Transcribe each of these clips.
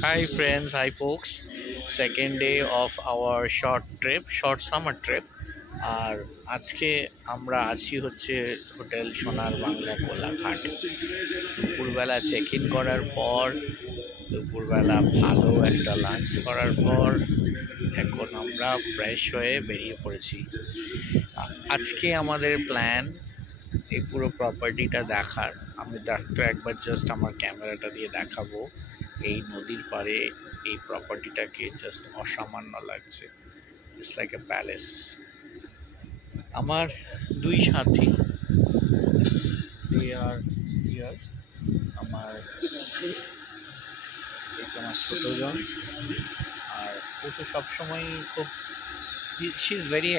Hi friends, hi folks. Second day of our short summer trip. আর আজকে আমরা আছি হচ্ছে হোটেল সোনার বাংলা কোলাঘাট। দুপুরবেলা চেক ইন করার পর দুপুরবেলা ভালো একটা লাঞ্চ করার পর এখন আমরা ফ্রেশ হয়ে বেরিয়ে পড়েছি। আজকে আমাদের প্ল্যান এই পুরো প্রপার্টিটা দেখার। আমি তো একবার জাস্ট আমার ক্যামেরাটা দিয়ে দেখাবো। এই নদীর পাড়ে এই প্রপার্টিটাকে জাস্ট অসামান্য লাগছে। It's like a palace. আমার দুই সাথী হিয়ার। আমার আমার ছোটজন, আর ও তো সবসময় খুব শি ইজ ভেরি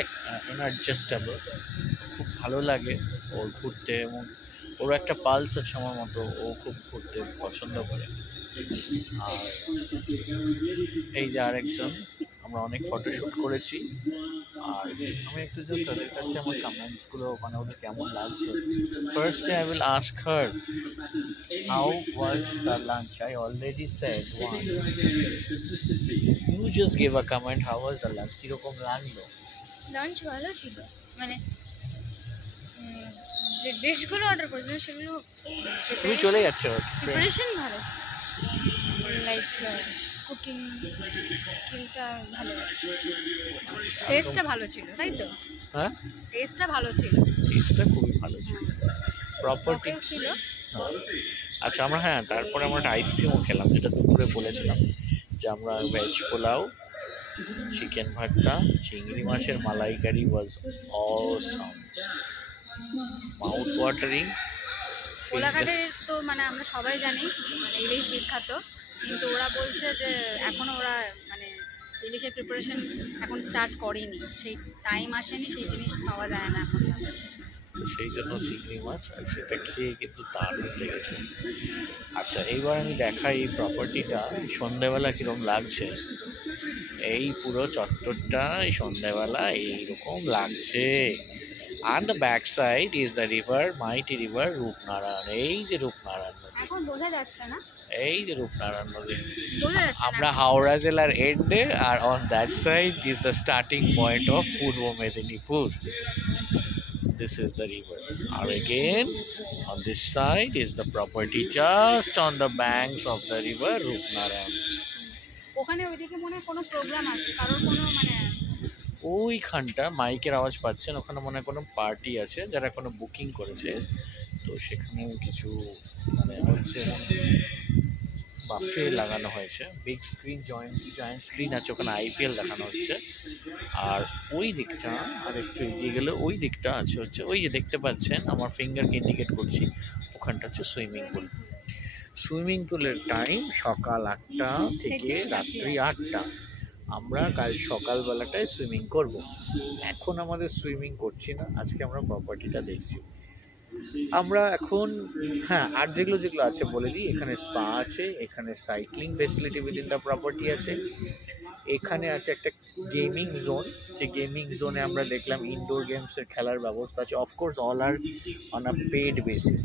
ইনঅ্যাডজাস্টেবল। খুব ভালো লাগে ওর ঘুরতে, এবং ওর একটা পালস আছে আমার মতো। ও খুব ঘুরতে পছন্দ করে। আর এই যে আরেকজন, আমরা অনেক ফটোশ্যুট করেছি। আর আমি একটু জাস্ট ওদের কাছে আমার কমেন্টসগুলো, মানে ওদের কেমন লাগছে। ফার্স্টে I will ask her how was the lunch. I already said once, you just give a comment, how was the lunch, কীরকম লাগলো? লাঞ্চ ভালো ছিল, মানে যে ডিশগুলো অর্ডার করেছিলাম সেগুলো তুমি চলে যাচ্ছ? প্রিপারেশন ভালো ছিল, লাইক কুকিং স্কিলটা ভালো আছে, টেস্টটা ভালো ছিল, তাই তো? হ্যাঁ, টেস্টটা ভালো ছিল, টেস্টটা খুবই ভালো ছিল। প্রপার্টি ছিল। আচ্ছা, আমরা তারপরে আমরা একটা আইসক্রিমও খেলাম, যেটা দুপুরে বলেছিলাম যে আমরা ভেজ পোলাও, চিকেন ভর্তা, চিংড়ি মাছের মালাইকারি ওয়াজ অসাম, মাউথ ওয়াটারিং। কোলাঘাটের তো মানে আমরা সবাই জানি মানে ইলিশ বিখ্যাত, কিন্তু ওরা বলছে যে এখনও ওরা মানে ইলিশের প্রিপারেশন এখন স্টার্ট করেনি, সেই টাইম আসেনি, সেই জিনিস পাওয়া যায় না এখন। সেই জন্য চিংড়ি মাছ, আর সেটা খেয়ে কিন্তু দারুণ লেগেছে। আচ্ছা, এইবার আমি দেখাই এই প্রপার্টিটা সন্ধ্যাবেলা কীরকম লাগছে। এই পুরো চত্বরটা এই সন্ধ্যাবেলা এইরকম লাগছে। আর the back side is the river, mighty river Rupnarayan. এই যে রূপনারায়ণ নদী, এখন বোঝা যাচ্ছে না, এই যে রূপনারায়ণ নদী। বোঝা যাচ্ছে আমরা না। হাওড়া জেলার এন্ডে, আর on that side is the starting point of Purba Medinipur. This is the river. Or again, on this side is the property just on the banks of the river Rupnarayan. ওখানে ওইদিকে মনে হয় কোনো প্রোগ্রাম আছে, কারোর কোনো মানে ওইখানটা মাইকের আওয়াজ পাচ্ছেন, ওখানে মনে হয় কোনো পার্টি আছে যারা কোনো বুকিং করেছে। তো সেখানে কিছু মানে হচ্ছে বাফে লাগানো হয়েছে, বিগ স্ক্রিন, জয়েন্ট স্ক্রিন আছে, ওখানে আইপিএল দেখানো হচ্ছে। আর ওই দিকটা আর একটু এগিয়ে গেলে ওই দিকটা আছে হচ্ছে, ওই যে দেখতে পাচ্ছেন আমার ফিঙ্গারকে ইন্ডিকেট করছি, ওখানটা হচ্ছে সুইমিং পুল। সুইমিং পুলের টাইম সকাল 8টা থেকে রাত্রি 8টা। আমরা কাল সকালবেলাটায় সুইমিং করব। এখন আমাদের সুইমিং করছি না, আজকে আমরা প্রপার্টিটা দেখছি। আমরা এখন আর যেগুলো আছে বলে দিই। এখানে স্পা আছে, এখানে cycling facility within the property আছে, এখানে আছে একটা গেমিং জোন। সেই গেমিং জোনে আমরা দেখলাম ইনডোর গেমসের খেলার ব্যবস্থা আছে। Of course all are on a paid basis.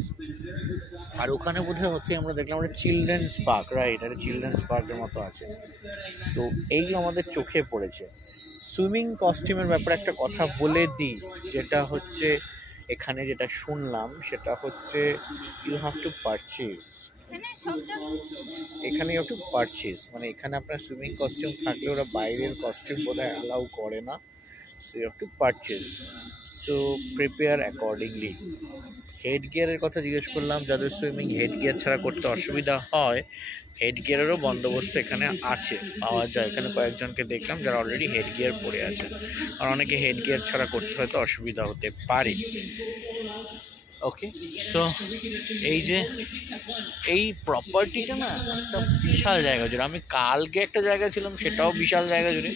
আর ওখানে বোধহয় হচ্ছে আমরা দেখলাম একটা চিলড্রেন্স পার্ক, রাইট? একটা চিলড্রেন্স পার্কের মতো আছে। তো এইগুলো আমাদের চোখে পড়েছে। সুইমিং কস্টিউমের ব্যাপারে একটা কথা বলে দিই, যেটা হচ্ছে এখানে যেটা শুনলাম সেটা হচ্ছে ইউ হ্যাভ টু পারচেজ। এখানে ইউ হ্যাভ টু পারচেজ, মানে এখানে আপনার সুইমিং কস্টিউম থাকলে ওরা বাইরের কস্টিউম বোধহয় অ্যালাউ করে না। So you have to purchase, so prepare accordingly. Head গিয়ারের কথা জিজ্ঞেস করলাম, যাদের সুইমিং হেড গিয়ার ছাড়া করতে অসুবিধা হয়, হেড গিয়ারেরও বন্দোবস্ত এখানে আছে, পাওয়া যায়। এখানে কয়েকজনকে দেখলাম যারা অলরেডি হেড গিয়ার পরে আছেন, আর অনেকে হেড গিয়ার ছাড়া করতে হয়তো অসুবিধা হতে পারে। ওকে, সো এই যে এই প্রপার্টিটা না একটা বিশাল জায়গা জুড়ে। আমি কালকে একটা জায়গা ছিলাম, সেটাও বিশাল জায়গা জুড়ে।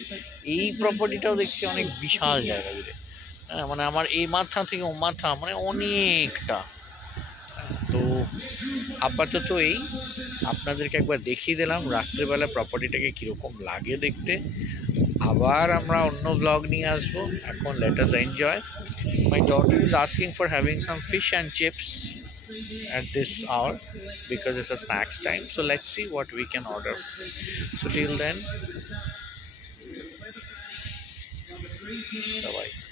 এই প্রপার্টিটাও দেখছি অনেক বিশাল জায়গা জুড়ে। মানে আমার এই মাথা থেকে ও মাথা মানে অনেকটা। তো আপাতত এই আপনাদেরকে একবার দেখিয়ে দিলাম রাত্রেবেলা প্রপার্টিটাকে কীরকম লাগে দেখতে। আবার আমরা অন্য ব্লগ নিয়ে আসবো। এখন let us enjoy. My daughter is asking for having some fish and chips. at this hour because it's a snacks time. So let's see what we can order. So till then, bye bye.